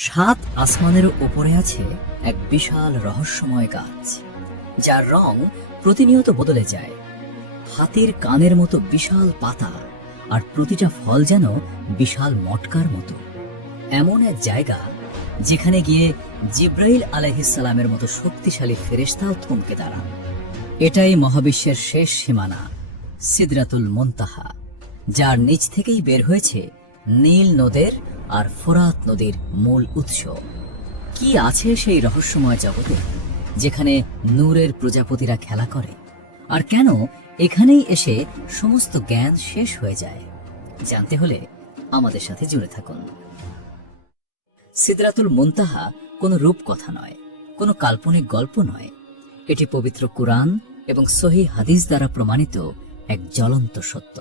সাত আসমানের ওপরে আছে এক বিশাল রহস্যময় গাছ, যার রং প্রতিনিয়ত বদলে যায়। হাতির কানের মতো বিশাল পাতা, আর প্রতিটা ফল যেন বিশাল মটকার মতো। এমন এক জায়গা যেখানে গিয়ে জিব্রাইল আলাইহিসসালামের মতো শক্তিশালী ফেরেশতাও থমকে দাঁড়ান। এটাই মহাবিশ্বের শেষ সীমানা, সিদরাতুল মুনতাহা, যার নিচ থেকেই বের হয়েছে নীল নদের আর ফোরাত নদীর মূল উৎস। কি আছে সেই রহস্যময় জগতে, যেখানে নূরের প্রজাপতিরা খেলা করে? আর কেন এখানেই এসে সমস্ত জ্ঞান শেষ হয়ে যায়? জানতে হলে আমাদের সাথে জুড়ে থাকুন। সিদরাতুল মুনতাহা কোনো রূপকথা নয়, কোনো কাল্পনিক গল্প নয়। এটি পবিত্র কুরআন এবং সহিহ হাদিস দ্বারা প্রমাণিত এক জ্বলন্ত সত্য।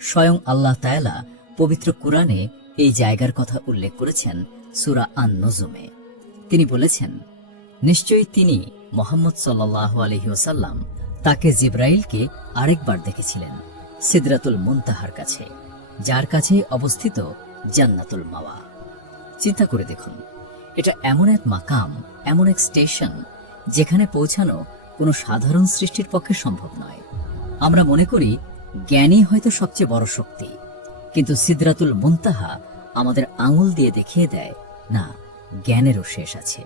স্বয়ং আল্লাহ তাআলা পবিত্র কুরআনে এই জায়গার কথা উল্লেখ করেছেন সূরা আন-নজমে। তিনি বলেছেন, নিশ্চয়ই তিনি মুহাম্মদ সাল্লাল্লাহু আলাইহি ওয়াসাল্লাম তাকে জিব্রাইলকে আরেকবার দেখেছিলেন সিদরাতুল মুনতাহার কাছে, যার কাছে অবস্থিত জান্নাতুল মাওয়া। চিন্তা করে দেখুন, এটা এমন এক মাকাম, এমন এক স্টেশন, যেখানে পৌঁছানো কোনো সাধারণ সৃষ্টির পক্ষে সম্ভব নয়। আমরা মনে করি জ্ঞানই হয়তো সবচেয়ে বড় শক্তি, কিন্তু সিদরাতুল মুনতাহা আমাদের আঙুল দিয়ে দেখিয়ে দেয়, না, জ্ঞানেরও শেষ আছে।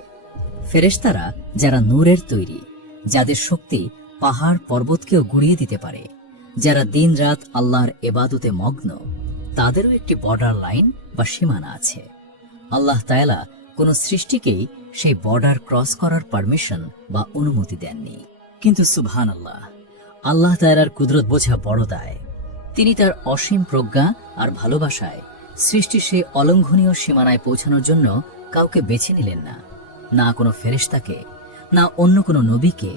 ফেরেশতারা যারা নূরের তৈরি, যাদের শক্তি পাহাড় পর্বতকেও গুড়িয়ে দিতে পারে, যারা দিন রাত আল্লাহর ইবাদতে মগ্ন, তাদেরও একটি বর্ডার লাইন বা সীমানা আছে। আল্লাহ তাআলা কোন সৃষ্টিকেই সেই বর্ডার ক্রস করার পারমিশন বা অনুমতি দেননি। কিন্তু সুবহানাল্লাহ, আল্লাহ তাআলার কুদরত বোঝা বড় দায়। তিনি তার অসীম প্রজ্ঞা আর ভালোবাসায় সৃষ্টির সেই অলঙ্ঘনীয় সীমানায় পৌঁছানোর জন্য কাউকে বেছে নিলেন না, না কোনো ফেরেশতাকে, না অন্য কোনো নবীকে,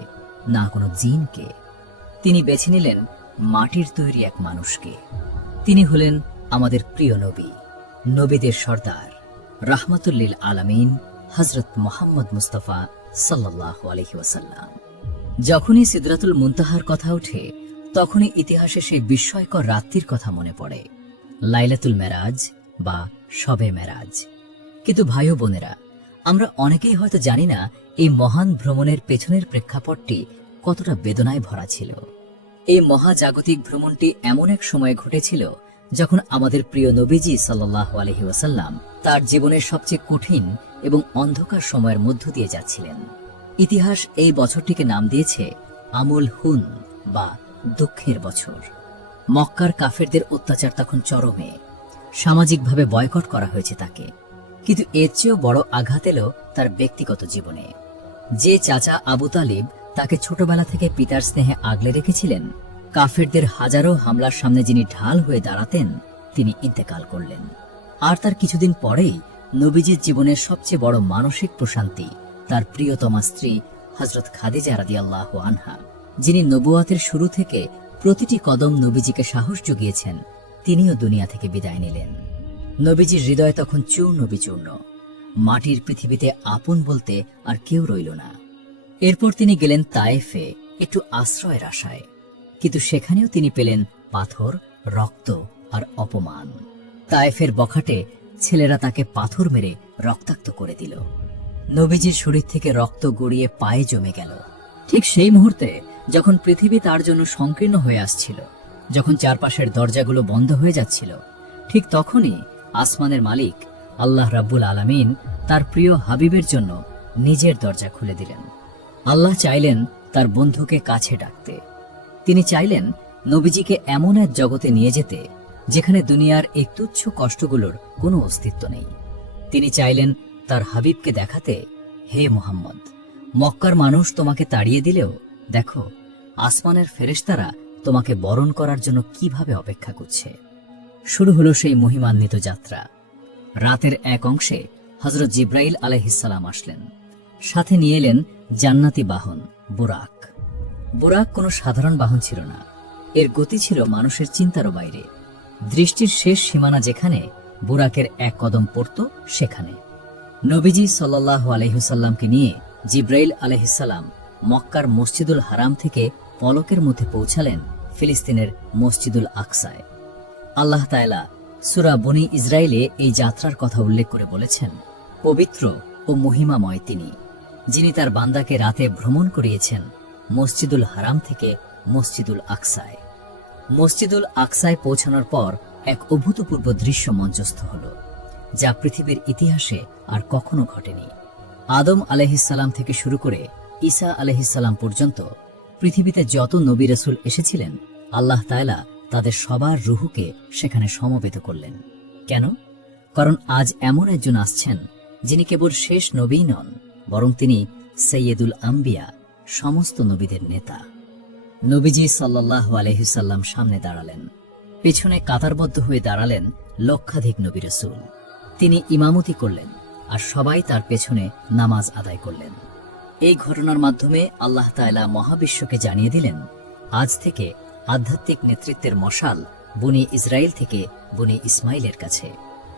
না কোনো জিনকে। তিনি বেছে নিলেন মাটির তৈরি এক মানুষকে। তিনি হলেন আমাদের প্রিয় নবী, নবীদের সর্দার, রাহমাতুল লিল আলামিন, হযরত মুহাম্মদ মুস্তাফা সাল্লাল্লাহু আলাইহি ওয়াসাল্লাম। যখনই সিদরাতুল মুনতাহার কথা ওঠে, তখনই ইতিহাসে সেই বিস্ময়কর রাত্রির কথা মনে পড়ে, লাইলাতুল মেরাজ বা শবে মেরাজ। কিন্তু ভাই ও বোনেরা, আমরা অনেকেই হয়তো জানি না এই মহান ভ্রমণের পেছনের প্রেক্ষাপটটি কতটা বেদনায় ভরা ছিল। এই মহাজাগতিক ভ্রমণটি এমন এক সময়ে ঘটেছিল যখন আমাদের প্রিয় নবীজি সাল্লাল্লাহু আলাইহি ওয়াসাল্লাম তার জীবনের সবচেয়ে কঠিন এবং অন্ধকার সময়ের মধ্য দিয়ে যাচ্ছিলেন। ইতিহাস এই বছরটিকে নাম দিয়েছে আমুল হুন বা দুঃখের বছর। মক্কার কাফেরদের অত্যাচার তখন চরমে, সামাজিকভাবে বয়কট করা হয়েছে তাকে। কিন্তু এর চেয়েও বড় আঘাত এলো তার ব্যক্তিগত জীবনে। যে চাচা আবু তালিব তাকে ছোটবেলা থেকে পিতার স্নেহে আগলে রেখেছিলেন, কাফেরদের হাজারো হামলার সামনে যিনি ঢাল হয়ে দাঁড়াতেন, তিনি ইন্তেকাল করলেন। আর তার কিছুদিন পরেই নবীজির জীবনের সবচেয়ে বড় মানসিক প্রশান্তি, তার প্রিয়তমা স্ত্রী হযরত খাদিজা রাদিয়াল্লাহু আনহা, যিনি নবুয়াতের শুরু থেকে প্রতিটি কদম নবীজিকে সাহস জুগিয়েছেন, তিনিও দুনিয়া থেকে বিদায় নিলেন। নবীজির হৃদয় তখন চূর্ণ বিচূর্ণ। মাটির পৃথিবীতে আপন বলতে আর কেউ রইল না। এরপর তিনি গেলেন তায়েফে একটু আশ্রয়ের আশায়, কিন্তু সেখানেও তিনি পেলেন পাথর, রক্ত আর অপমান। তায়েফের বখাটে ছেলেরা তাকে পাথর মেরে রক্তাক্ত করে দিল। নবীজির শরীর থেকে রক্ত গড়িয়ে পায়ে জমে গেল। ঠিক সেই মুহূর্তে যখন পৃথিবী তার জন্য সংকীর্ণ হয়ে আসছিল, যখন চারপাশের দরজাগুলো বন্ধ হয়ে যাচ্ছিল, ঠিক তখনই আসমানের মালিক আল্লাহ রাব্বুল আলামিন তার প্রিয় হাবিবের জন্য নিজের দরজা খুলে দিলেন। আল্লাহ চাইলেন তার বন্ধুকে কাছে ডাকতে। তিনি চাইলেন নবীজিকে এমন এক জগতে নিয়ে যেতে যেখানে দুনিয়ার এই তুচ্ছ কষ্টগুলোর কোনো অস্তিত্ব নেই। তিনি চাইলেন তার হাবিবকে দেখাতে, হে মুহাম্মদ, মক্কার মানুষ তোমাকে তাড়িয়ে দিলেও দেখো, আসমানের ফেরেশতারা তোমাকে বরণ করার জন্য কিভাবে অপেক্ষা করছে। শুরু হলো সেই মহিমান্বিত যাত্রা। রাতের এক অংশে হযরত জিব্রাইল আলাইহিসসালাম আসলেন। সাথে নিয়ে এলেন জান্নাতি বাহন বুরাক। বুরাক কোনো সাধারণ বাহন ছিল না, এর গতি ছিল মানুষের চিন্তারও বাইরে। দৃষ্টির শেষ সীমানা যেখানে, বুরাকের এক কদম পড়ত সেখানে। নবীজি সাল্লাল্লাহু আলাইহি ওয়াসাল্লামকে নিয়ে জিব্রাইল আলাইহিসসালাম মক্কার মসজিদুল হারাম থেকে পলকের মধ্যে পৌঁছালেন ফিলিস্তিনের মসজিদুল আকসায়। আল্লাহ তাআলা সূরা বনী ইসরাইলে এই যাত্রার কথা উল্লেখ করে বলেছেন, পবিত্র ও মহিমাময় তিনি, যিনি তার বান্দাকে রাতে ভ্রমণ করিয়েছেন মসজিদুল হারাম থেকে মসজিদুল আকসায়। মসজিদুল আকসায় পৌঁছানোর পর এক অভূতপূর্ব দৃশ্য মঞ্চস্থ হল, যা পৃথিবীর ইতিহাসে আর কখনো ঘটেনি। আদম আলাইহিসসালাম থেকে শুরু করে ঈসা আলাইহিসসালাম পর্যন্ত পৃথিবীতে যত নবী রাসূল এসেছিলেন, আল্লাহ তাআলা তাদের সবার রূহকে সেখানে সমবেত করলেন। কেন? কারণ আজ এমন একজন আসছেন যিনি কেবল শেষ নবী নন, বরং তিনি সৈয়দুল আম্বিয়া, সমস্ত নবীদের নেতা। নবীজি সাল্লাল্লাহু আলাইহি সাল্লাম সামনে দাঁড়ালেন, পেছনে কাতারবদ্ধ হয়ে দাঁড়ালেন লক্ষাধিক নবী রাসূল। তিনি ইমামতি করলেন আর সবাই তার পেছনে নামাজ আদায় করলেন। এই ঘটনার মাধ্যমে আল্লাহ তাআলা মহাবিশ্বকে জানিয়ে দিলেন, আজ থেকে আধ্যাত্মিক নেতৃত্বের মশাল বনি ইসরাইল থেকে বনি ইসমাইলের কাছে।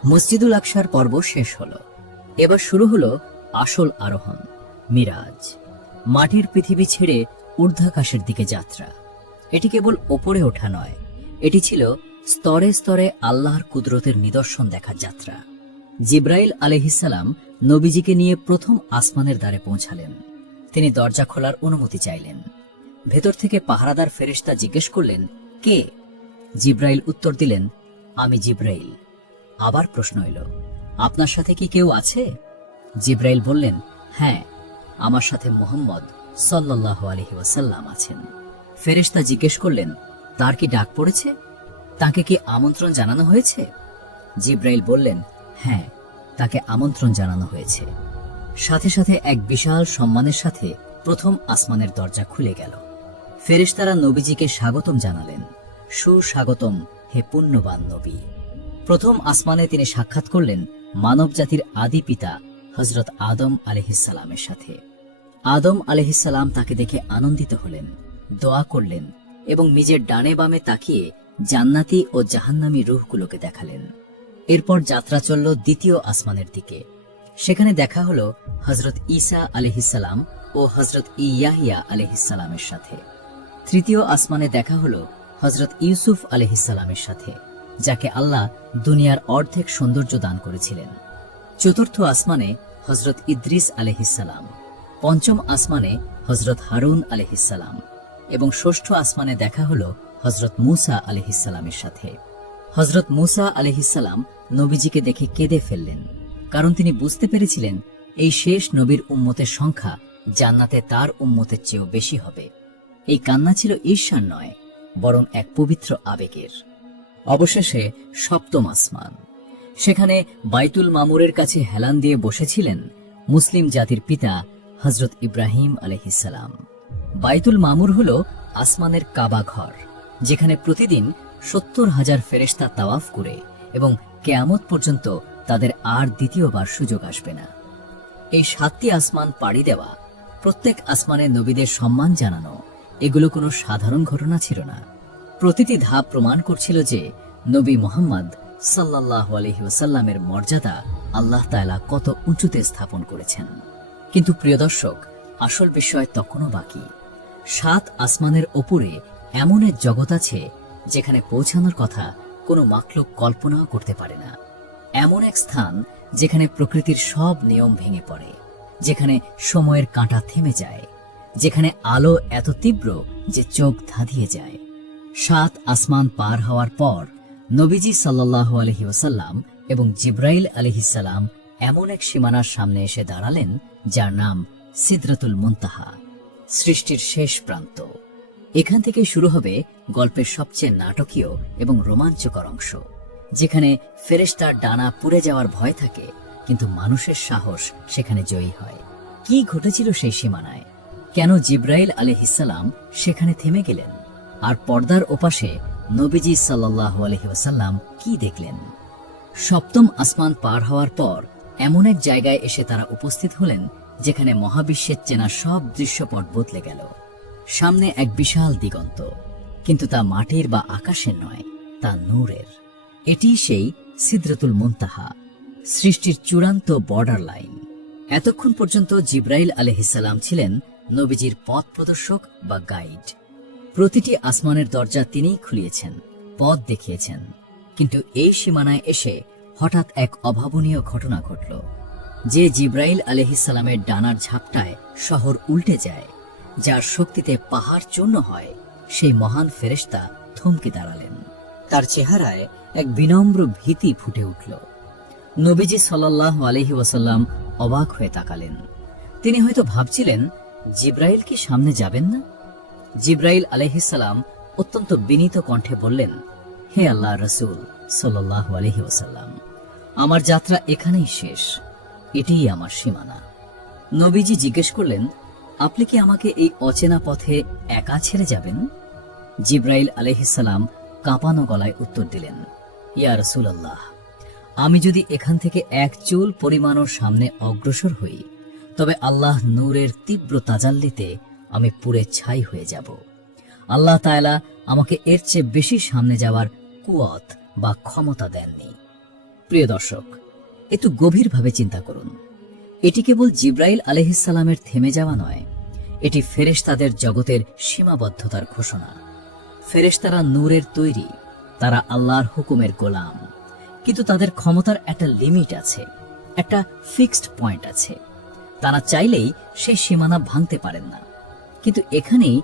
মসজিদুল আকসার পর্ব শেষ হল। এবার শুরু হলো আসল আরোহণ, মিরাজ। মাটির পৃথিবী ছেড়ে ঊর্ধ্বাকাশের দিকে যাত্রা। এটি কেবল ওপরে ওঠা নয়, এটি ছিল স্তরে স্তরে আল্লাহর কুদরতের নিদর্শন দেখার যাত্রা। জিব্রাইল আলাইহিসসালাম নবীজিকে নিয়ে প্রথম আসমানের দ্বারে পৌঁছালেন। তিনি দরজা খোলার অনুমতি চাইলেন। ভেতর থেকে পাহারাদার ফেরেশতা জিজ্ঞেস করলেন, কে? জিব্রাইল উত্তর দিলেন, আমি জিব্রাইল। আবার প্রশ্ন এলো, আপনার সাথে কি কেউ আছে? জিব্রাইল বললেন, হ্যাঁ, আমার সাথে মুহাম্মদ সাল্লাল্লাহু আলাইহি ওয়াসাল্লাম আছেন। ফেরেশতা জিজ্ঞেস করলেন, তার কি ডাক পড়েছে? তাকে কি আমন্ত্রণ জানানো হয়েছে? জিব্রাইল বললেন, হ্যাঁ, তাকে আমন্ত্রণ জানানো হয়েছে। সাথে সাথে এক বিশাল সম্মানের সাথে প্রথম আসমানের দরজা খুলে গেল। ফেরেশতারা নবীজিকে স্বাগতম জানালেন, সুস্বাগতম হে পুণ্যবান নবী। প্রথম আসমানে তিনি সাক্ষাৎ করলেন মানব জাতির আদি পিতা হযরত আদম আলাইহিসসালামের সাথে। আদম আলাইহিসসালাম তাকে দেখে আনন্দিত হলেন, দোয়া করলেন এবং নিজের ডানে বামে তাকিয়ে জান্নাতি ও জাহান্নামী রূহগুলোকে দেখালেন। এরপর যাত্রা চলল দ্বিতীয় আসমানের দিকে। সেখানে দেখা হলো হযরত ঈসা আলাইহিসসালাম ও হযরত ইয়াহইয়া আলাইহিসসালামের সাথে। তৃতীয় আসমানে দেখা হলো হযরত ইউসুফ আলাইহিসসালামের সাথে, যাকে আল্লাহ দুনিয়ার অর্ধেক সৌন্দর্য দান করেছিলেন। চতুর্থ আসমানে হযরত ইদ্রিস আলাইহিসসালাম, পঞ্চম আসমানে হযরত হারুন আলাইহিসসালাম এবং ষষ্ঠ আসমানে দেখা হলো হযরত মূসা আলাইহিসসালামের সাথে। হযরত মূসা আলাইহিসসালাম নবীজিকে দেখে কেঁদে ফেললেন, কারণ তিনি বুঝতে পেরেছিলেন এই শেষ নবীর উম্মতের সংখ্যা জান্নাতে তার উম্মতের চেয়েও বেশি হবে। এই কান্না ছিল ঈর্ষার নয়, বরং এক পবিত্র আবেগের। অবশেষে সপ্তম আসমান। সেখানে বাইতুল মামুরের কাছে হেলান দিয়ে বসেছিলেন মুসলিম জাতির পিতা হযরত ইব্রাহিম আলাইহিসসালাম। বাইতুল মামুর হল আসমানের কাবা ঘর, যেখানে প্রতিদিন ৭০,০০০ ফেরেশতা তাওয়াফ করে এবং কিয়ামত পর্যন্ত তাদের আর দ্বিতীয়বার সুযোগ আসবে না। এই ৭টি আসমান পাড়ি দেওয়া, প্রত্যেক আসমানে নবীদের সম্মান জানানো, এগুলো কোনো সাধারণ ঘটনা ছিল না। প্রতিটি ধাপ প্রমাণ করছিল যে নবী মুহাম্মদ সাল্লাল্লাহু আলাইহি ওয়াসাল্লামের মর্যাদা আল্লাহ তাআলা কত উঁচুতে স্থাপন করেছেন। কিন্তু প্রিয় দর্শক, আসল বিষয় তখনও বাকি। ৭ আসমানের ওপরে এমন এক জগৎ আছে যেখানে পৌঁছানোর কথা কোনো মাখলুক কল্পনাও করতে পারে না। এমন এক স্থান যেখানে প্রকৃতির সব নিয়ম ভেঙে পড়ে, যেখানে সময়ের কাঁটা থেমে যায়, যেখানে আলো এত তীব্র যে চোখ ধাঁধিয়ে যায়। ৭ আসমান পার হওয়ার পর নবীজি সাল্লাল্লাহু আলাইহি ওয়াসাল্লাম এবং জিব্রাইল আলাইহিসসালাম এমন এক সীমানার সামনে এসে দাঁড়ালেন যার নাম সিদরাতুল মুনতাহা, সৃষ্টির শেষ প্রান্ত। এখান থেকে শুরু হবে গল্পের সবচেয়ে নাটকীয় এবং রোমাঞ্চকর অংশ, যেখানে ফেরেশতার ডানা পুড়ে যাওয়ার ভয় থাকে, কিন্তু মানুষের সাহস সেখানে জয়ী হয়। কি ঘটেছিল সেই সীমানায়? কেন জিব্রাইল আলাইহিসসালাম সেখানে থেমে গেলেন? আর পর্দার ওপাশে নবীজি সাল্লাল্লাহু আলাইহি ওয়াসাল্লাম কি দেখলেন? সপ্তম আসমান পার হওয়ার পর এমন এক জায়গায় এসে তারা উপস্থিত হলেন যেখানে মহাবিশ্বের চেনা সব দৃশ্যপট বদলে গেল। সামনে এক বিশাল দিগন্ত, কিন্তু তা মাটির বা আকাশের নয়, তা নূরের। এটি সেই সিদরাতুল মুনতাহা, সৃষ্টির চূড়ান্ত বর্ডার লাইন। এতক্ষণ পর্যন্ত জিব্রাইল আলাইহিসসালাম ছিলেন নবীজির পথ প্রদর্শক বা গাইড। প্রতিটি আসমানের দরজা তিনিই খুলিয়েছেন, পথ দেখিয়েছেন। কিন্তু এই সীমানায় এসে হঠাৎ এক অভাবনীয় ঘটনা ঘটল। যে জিব্রাইল আলাইহিসসালামের ডানার ঝাপটায় শহর উল্টে যায়, যার শক্তিতে পাহাড় চূর্ণ হয়, সেই মহান ফেরেশতা থমকে দাঁড়ালেন। তার চেহারায় এক বিনম্র ভীতি ফুটে উঠল। নবীজি সাল্লাল্লাহু আলাইহি ওয়াসাল্লাম অবাক হয়ে তাকালেন। তিনি হয়তো ভাবছিলেন, জিব্রাইল কি সামনে যাবেন না? জিব্রাইল আলাইহিসসালাম অত্যন্ত বিনীত কণ্ঠে বললেন, হে আল্লাহর রাসূল সাল্লাল্লাহু আলাইহি ওয়াসাল্লাম, আমার যাত্রা এখানেই শেষ, এটিই আমার সীমানা। নবীজি জিজ্ঞেস করলেন, আপনি কি আমাকে এই অচেনা পথে একা ছেড়ে যাবেন? জিব্রাইল আলাইহিসসালাম কাঁপানো গলায় উত্তর দিলেন, ইয়া রাসূলুল্লাহ, আমি যদি এখান থেকে এক চুল পরিমাণও সামনে অগ্রসর হই, তবে আল্লাহ নূরের তীব্র তাজাল্লিতে আমি পুড়ে ছাই হয়ে যাব। আল্লাহ তাআলা আমাকে এর চেয়ে বেশি সামনে যাওয়ার কুওয়াত বা ক্ষমতা দেননি। প্রিয় দর্শক, একটু গভীরভাবে চিন্তা করুন। এটি কেবল জিব্রাইল আলাইহিসসালামের থেমে যাওয়া নয়, এটি ফেরেশতাদের জগতের সীমাবদ্ধতার ঘোষণা। ফেরেশতারা নূরের তৈরি, তারা আল্লাহর হুকুমের গোলাম, কিন্তু তাদের ক্ষমতার একটা লিমিট আছে, একটা ফিক্সড পয়েন্ট আছে। তারা চাইলেই সেই সীমানা ভাঙতে পারেন না। কিন্তু এখানেই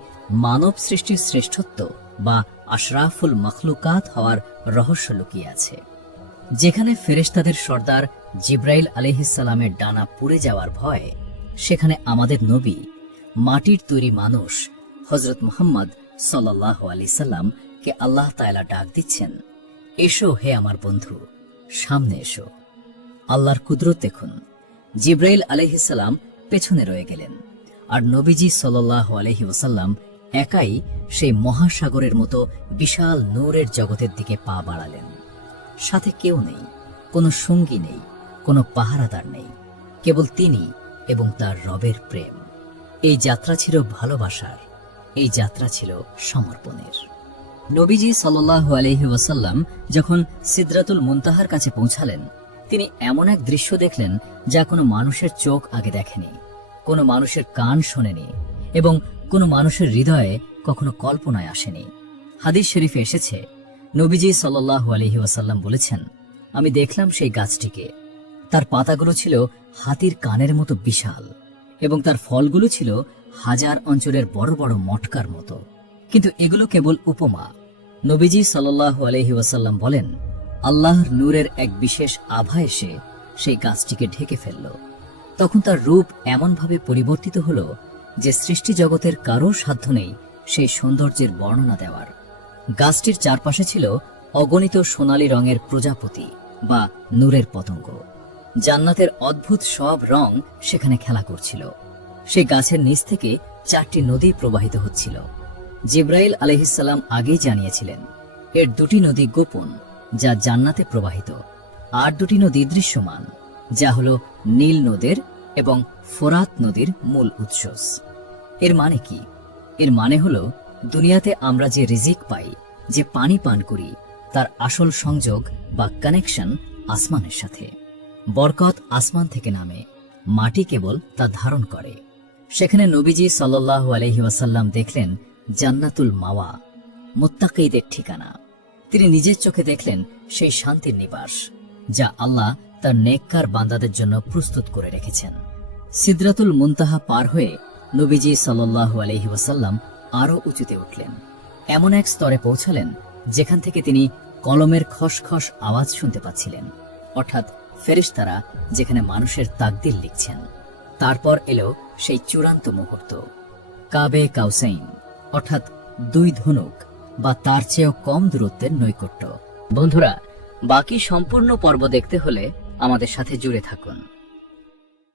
মানব সৃষ্টির শ্রেষ্ঠত্ব বা আশরাফুল মখলুকাত হওয়ার রহস্য লুকিয়ে আছে। যেখানে ফেরেশতাদের সর্দার জিব্রাইল আলাইহিসসালামের ডানা পুড়ে যাওয়ার ভয়, সেখানে আমাদের নবী, মাটির তৈরি মানুষ হযরত মুহাম্মদ সাল্লাল্লাহু আলাইহি সাল্লাম কে আল্লাহ তাআলা ডাক দিচ্ছেন, এসো হে আমার বন্ধু, সামনে এসো। আল্লাহর কুদরত দেখুন। জিব্রাইল আলাইহিসসালাম পেছনে রয়ে গেলেন, আর নবীজি সাল্লাল্লাহু আলাইহি ওয়াসাল্লাম একাই সেই মহাসাগরের মতো বিশাল নূরের জগতের দিকে পা বাড়ালেন। সাথে কেউ নেই, কোনো সঙ্গী নেই, কোনো পাহারাদার নেই, কেবল তিনি এবং তার রবের প্রেম। এই যাত্রা ছিল ভালোবাসার, এই যাত্রা ছিল সমর্পণের। নবীজি সাল্লাল্লাহু আলাইহি ওয়াসাল্লাম যখন সিদরাতুল মুনতাহার কাছে পৌঁছালেন, তিনি এমন এক দৃশ্য দেখলেন যা কোনো মানুষের চোখ আগে দেখেনি, কোনো মানুষের কান শোনেনি এবং কোনো মানুষের হৃদয়ে কখনো কল্পনায় আসেনি। হাদিস শরীফে এসেছে, নবীজি সাল্লাল্লাহু আলাইহি ওয়াসাল্লাম বলেছেন, আমি দেখলাম সেই গাছটিকে, তার পাতাগুলো ছিল হাতির কানের মতো বিশাল এবং তার ফলগুলো ছিল হাজার অঞ্চলের বড় বড় মটকার মতো। কিন্তু এগুলো কেবল উপমা। নবীজি সাল্লাল্লাহু আলাইহি ওয়াসাল্লাম বলেন, আল্লাহর নূরের এক বিশেষ আভা এসে সেই গাছটিকে ঢেকে ফেলল। তখন তার রূপ এমনভাবে পরিবর্তিত হল যে সৃষ্টি জগতের কারো সাধ্য নেই সেই সৌন্দর্যের বর্ণনা দেওয়ার। গাছটির চারপাশে ছিল অগণিত সোনালী রঙের প্রজাপতি বা নূরের পতঙ্গ। জান্নাতের অদ্ভুত সব রং সেখানে খেলা করছিল। সেই গাছের নিচ থেকে 4টি নদী প্রবাহিত হচ্ছিল। জিব্রাইল আলাইহিসসালাম আগেই জানিয়েছিলেন, এর 2টি নদী গোপন, যা জান্নাতে প্রবাহিত, আর 2টি নদী দৃশ্যমান, যা হল নীল নদের এবং ফোরাত নদীর মূল উৎস। এর মানে কি? এর মানে হলো, দুনিয়াতে আমরা যে রিজিক পাই, যে পানি পান করি, তার আসল সংযোগ বা কানেকশন আসমানের সাথে। বরকত আসমান থেকে নামে, মাটি কেবল তা ধারণ করে। সেখানে নবীজি সাল্লাল্লাহু আলাইহি ওয়াসাল্লাম দেখলেন জান্নাতুল মাওয়া, মুত্তাকীদের ঠিকানা। তিনি নিজের চোখে দেখলেন সেই শান্তির নিবাস, যা আল্লাহ তার নেককার বান্দাদের জন্য প্রস্তুত করে রেখেছেন। সিদরাতুল মুনতাহা পার হয়ে নবীজি সাল্লাল্লাহু আলাইহি ওয়াসাল্লাম আরো উঁচুতে উঠলেন। এমন এক স্তরে পৌঁছালেন যেখান থেকে তিনি কলমের খসখস আওয়াজ শুনতে পাচ্ছিলেন, অর্থাৎ ফেরেশতারা যেখানে মানুষের তাকদীর লিখছেন। তারপর এলো সেই চূড়ান্ত মুহূর্ত, কাবে কাউসাইন, অর্থাৎ 2 ধনুক বা তার চেয়েও কম দূরত্বের নৈকট্য। বন্ধুরা, বাকি সম্পূর্ণ পর্ব দেখতে হলে আমাদের সাথে জুড়ে থাকুন।